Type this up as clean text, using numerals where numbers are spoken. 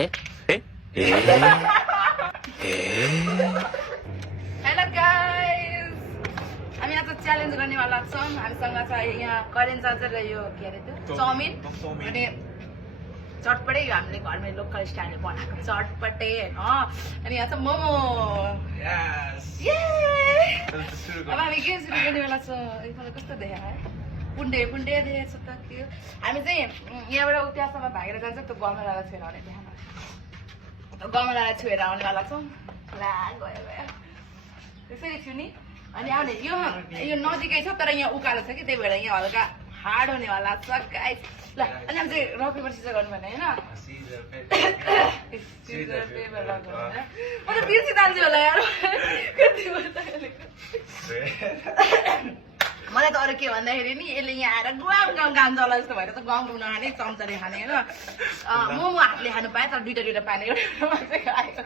Hello guys, हामी आज challenge गर्नेवाला छौँ हामीसँग चाहिँ यहाँ करेन्ट चार्जर र यो के अरे त्यो चाउमिन अनि चटपटे हामीले घरमै लोकल स्टाइलले बनाएको चटपटे हैन अनि यहाँ चाहिँ मोमो अब हामी के सुरु गर्नेवाला छौँ एकपल्ट कस्तो देखा है पुण्डे पुण्डे देखेको छ त के हामी चाहिँ यहाँबाट उतासम्म भागेर जान्छ त्यो गमलालाई छोएर आउने त्यहाँ गमलालाई छोएर आउनेवाला छौँ ला गयो गयो त्यसरी छु नि अनि आउने यो नजिकै छ तर यहाँ उकालो छ कि त्यही भएर यहाँ हल्का हार्ड हुनेवाला छ गाइस ल अनि हामी चाहिँ रक पेपर सिजर गर्नु भने होइन सिजर पेपर रक गर्नु म त बिर्सि जान्छु होला यार मलाई त अरू के भन्दाखेरि नि यसले यहाँ आएर गाउँ गाउँ काम चला जस्तो भएर त गाउँ गाउँ नखाने चम्चाले खाने होइन मोमो हातले खानु पाएँ तर दुइटा पानी चाहिँ खाएको